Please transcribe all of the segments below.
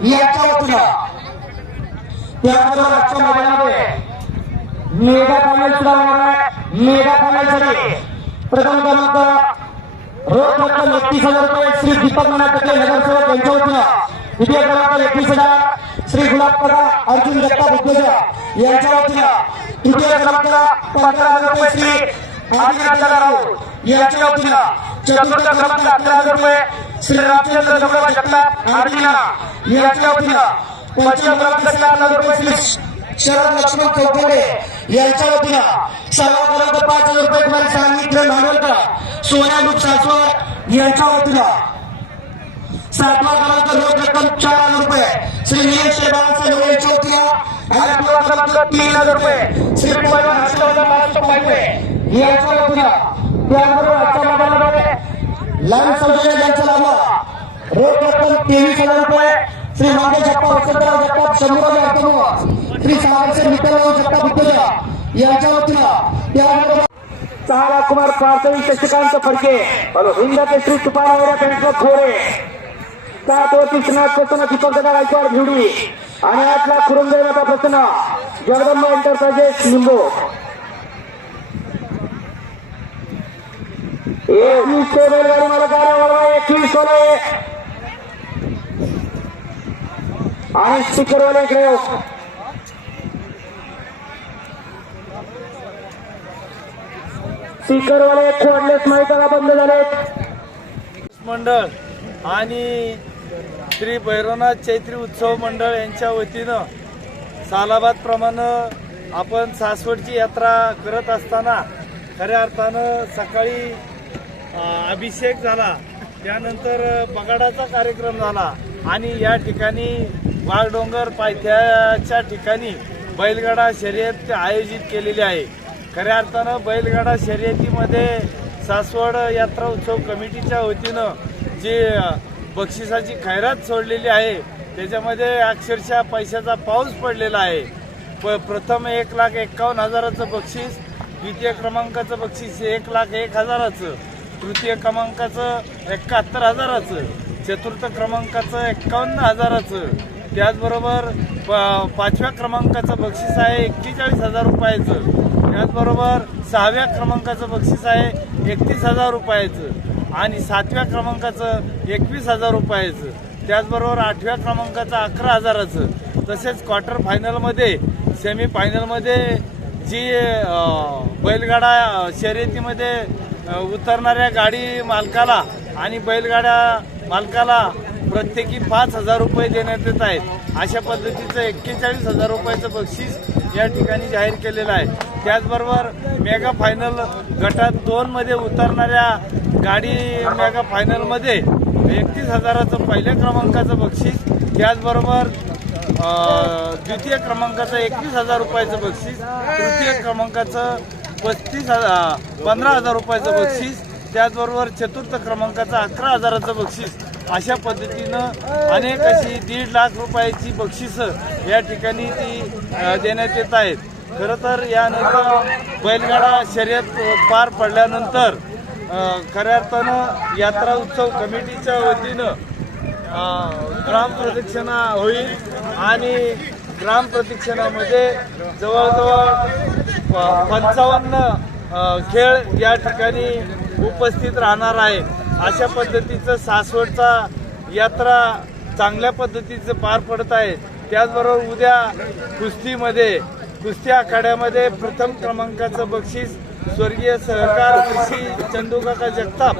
Mega mega प्रथम क्रमांक रोख रक्कम एकतीस हज़ार रुपये श्री दीपक मना टकले नगरसेवक यांच्या वतीनं द्वितीय क्रमांक एकवीस हज़ार श्री गुलाब पगार अर्जुन जगताप उद्योजक यांच्या वतीनं तृतीय क्रमांक पंधरा हज़ार रुपये श्री आदिनाथ राऊत यांच्या वतीनं चतुर्थ क्रमांक अकरा हज़ार रुपये श्री रामचंद्र जगताप अर्जुना यांच्या वतीनं पंचम क्रमांक हजार रुपये शरद लक्ष्मण चौकडे यांच्या वतीनं सहावा पाच हजार रुपये तुम्हाला सांगितलं नांदवलकर सोन्या ग्रुप सासवड यांच्या वतीनं सातवा क्रमांक रोख रक्कम चार हजार रुपये. श्री निलेश बाळासाहेब यांच्या वतीनं आणि आठवा क्रमांक तीन हजार रुपये. श्री कुमार हर्षवर्धन महाराष्ट्र यांच्या वतीनं. त्याचबरोबर आजच्या मैदानामध्ये लाईन सौजन्य यांचा लाभला रोख रक्कम तेवीस हजार रुपये श्री मागे जगताप वसंतराव जगताप शंभूराव जगताप श्री सागरचे मित्रराव जगताप उद्योजक. यांच्या वतीनं त्याचबरोबर सहा कुमार पार्थवी शशिकांत फडके हिंदाचे श्री तुपारावऱ्या त्यांचं खोरे. सात वरती श्रीनाथ प्रसन्न दीपक दादा गायकवाड भिवडी. आणि आठ लाख प्रसन्न जगदंबा एंटरप्राइजेस लिंबो एकवीस बैलगाडी मला गाड्या वळवा एकवीस सोळे आणि स्टिकरवाले इकडे स्टिकरवाले खोडलेच बंद झालेत. मंडळ आणि श्री भैरवनाथ चैत्री उत्सव मंडळ यांच्या वतीनं सालाबादप्रमाणे आपण सासवडची यात्रा करत असताना खऱ्या अर्थानं सकाळी अभिषेक झाला त्यानंतर बगाडाचा कार्यक्रम झाला आणि या ठिकाणी वाघडोंगर पायथ्याच्या ठिकाणी बैलगाडा शर्यत आयोजित केलेली आहे. खऱ्या अर्थानं बैलगाडा शर्यतीमध्ये सासवड यात्रा उत्सव कमिटीच्या वतीनं जी बक्षिसाची खैरात सोडलेली आहे त्याच्यामध्ये अक्षरशः पैशाचा पाऊस पडलेला आहे. प प्रथम एक लाख एक्कावन्न हजाराचं बक्षीस द्वितीय क्रमांकाचं बक्षीस एक लाख एक हजाराचं तृतीय क्रमांकाचं एकाहत्तर हजाराचं चतुर्थ क्रमांकाचं एक्कावन्न हजाराचं त्याचबरोबर प पाचव्या क्रमांकाचं बक्षीस आहे एक्केचाळीस हजार रुपयाचं. त्याचबरोबर सहाव्या क्रमांकाचं बक्षीस आहे एकतीस हजार रुपयाचं. आणि सातव्या क्रमांकाचं एकवीस हजार रुपयाचं. त्याचबरोबर आठव्या क्रमांकाचं अकरा हजाराचं. तसेच क्वार्टर फायनलमध्ये सेमी फायनलमध्ये जी बैलगाडा शर्यतीमध्ये उतरणाऱ्या गाडी मालकाला आणि बैलगाड्या मालकाला प्रत्येकी पाच हजार रुपये देण्यात येत आहेत. अशा पद्धतीचं एक्केचाळीस हजार रुपयाचं बक्षीस या ठिकाणी जाहीर केलेलं आहे. त्याचबरोबर मेगा फायनल गटात दोनमध्ये उतरणाऱ्या गाडी मेगा फायनलमध्ये एकतीस हजाराचं पहिल्या क्रमांकाचं बक्षीस त्याचबरोबर द्वितीय क्रमांकाचं एकवीस हजार रुपयाचं बक्षीस तृतीय क्रमांकाचं पस्तीस हजार पंधरा हजार रुपयाचं बक्षीस त्याचबरोबर चतुर्थ क्रमांकाचं अकरा हजाराचं बक्षीस. अशा पद्धतीनं अनेक अशी दीड लाख रुपयाची बक्षिसं या ठिकाणी ती देण्यात येत आहेत. खरं तर यानंतर बैलगाडा शर्यत पार पडल्यानंतर खऱ्या अर्थानं यात्रा उत्सव कमिटीच्या वतीनं ग्राम प्रदक्षिणा होईल आणि ग्राम प्रदक्षिणामध्ये जवळजवळ प- पंचावन्न खेळ या ठिकाणी उपस्थित राहणार आहे अशा पद्धतीचं सासवडचा यात्रा चांगल्या पद्धतीचं पार पडत आहे. त्याचबरोबर उद्या कुस्तीमध्ये कुस्ती आखाड्यामध्ये प्रथम क्रमांकाचं बक्षीस स्वर्गीय सहकार ऋषी चंदूकाका जगताप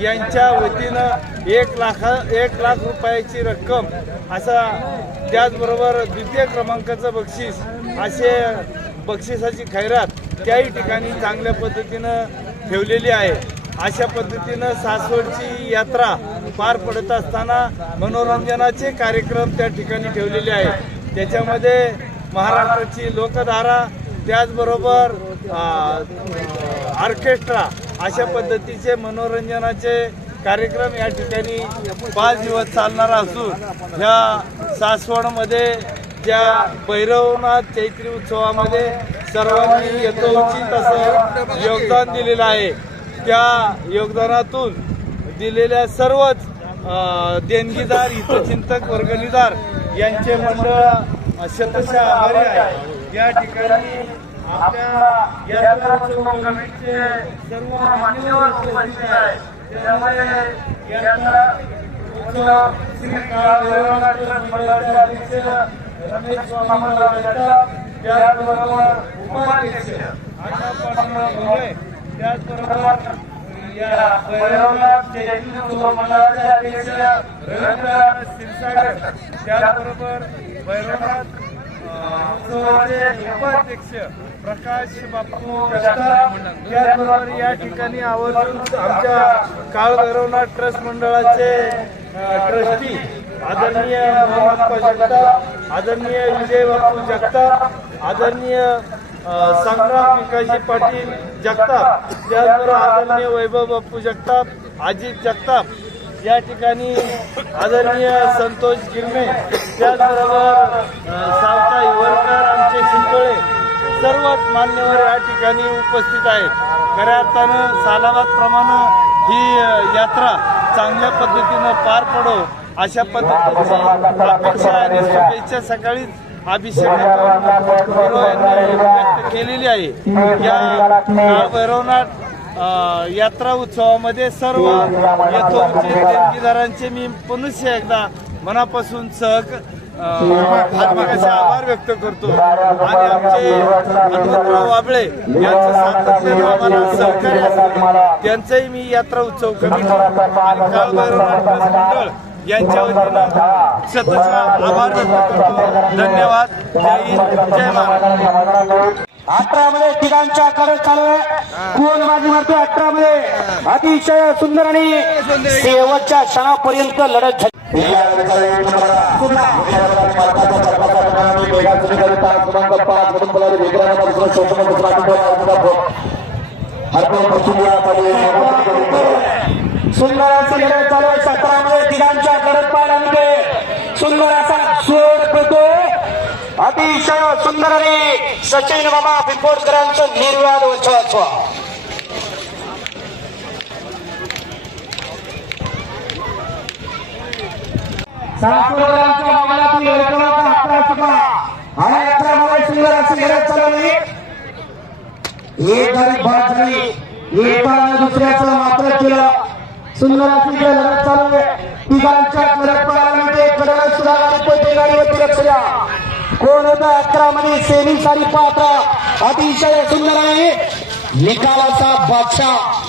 यांच्या वतीनं एक लाख एक लाख रुपयाची रक्कम असा त्याचबरोबर द्वितीय क्रमांकाचं बक्षीस असे बक्षिसाची खैरात त्याही ठिकाणी चांगल्या पद्धतीनं ठेवलेली आहे. अशा पद्धतीनं सासवडची यात्रा पार पडत असताना मनोरंजनाचे कार्यक्रम त्या ठिकाणी ठेवलेले आहेत. त्याच्यामध्ये महाराष्ट्राची लोकधारा त्याचबरोबर ऑर्केस्ट्रा अशा पद्धतीचे मनोरंजनाचे कार्यक्रम या ठिकाणी पाच दिवस चालणार असून ह्या सासवडमध्ये ज्या भैरवनाथ चैत्री उत्सवामध्ये सर्वांनी यथोचित असं योगदान दिलेलं आहे. त्या योगदानातून दिलेल्या सर्वच देणगीदार हितचिंतक वर्गणीदार यांचे मंडळ शतशः आभारी आहे. या ठिकाणी आपल्या कमिटीचे सर्व मान्यवर उपस्थित श्री अध्यक्ष रमेश स्वामी त्याचबरोबर उपाध्यक्ष. अण्णा पाटील त्याचबरोबर या भैरवनाथ चैतन्य मंडळाचे अध्यक्ष रवींद्र क्षीरसागर त्याचबरोबर भैरवनाथ उपाध्यक्ष प्रकाश बापू त्याचबरोबर या ठिकाणी आवर्जून आमच्या काळ भैरवनाथ ट्रस्ट मंडळाचे ट्रस्टी आदरणीय मोहम्मद जगताप आदरणीय विजय बापू जगताप आदरणीय संग्राम विकासजी पाटील जगताप त्याचबरोबर आदरणीय वैभव बाप्पू जगताप अजित जगताप या ठिकाणी आदरणीय संतोष गिरमे त्याचबरोबर सावता इवरकर आमचे शिंतोळे सर्वच मान्यवर या ठिकाणी उपस्थित आहेत. खऱ्या अर्थानं सालाबादप्रमाणे ही यात्रा चांगल्या पद्धतीनं पार पडो अशा पद्धतीची अपेक्षा आणि शुभेच्छा सकाळीच अभिषेक व्यक्त केलेली आहे. या काळभैरवनाथ यात्रा उत्सवामध्ये सर्व यथोचित देणगीदारांचे मी पुनश्च एकदा मनापासून सहक अ, आभार व्यक्त करतो. आणि आमचे हनुमंतराव वाबळे यांचं सातत्याने आम्हाला सहकार्य असतं त्यांचंही मी यात्रा उत्सव कमी आणि काळभैरवनाथ मंडळ यांच्या वतीनं शतशः आभार व्यक्त करतो. धन्यवाद. जय हिंद. जय महाराष्ट्र अठरा मध्ये तिघांच्या कडक चालू आहे. कोण बाजी मारते अठरा मध्ये अतिशय सुंदर आणि शेवटच्या क्षणापर्यंत लढत झाली. सुंदर अशी लढत चालू आहे. अतिशय सुंदर आणि सचिन मामा पिंपोडकरांचं निर्वाद वर्चस्व सासवडकरांच्या मामाला सुंदर अशी लढत चालवली. एक गाडी बाद झाली दुसऱ्याचं मात्र केलं. सुंदर अशी लढत चालू आहे तिघांच्या कडक कडक सुद्धा गाडी पळते गाडीवरती लक्ष द्या कोण होतं अकरा मध्ये सेमी साडी पाहता अतिशय सुंदर आहे. निकालाचा बादशाह.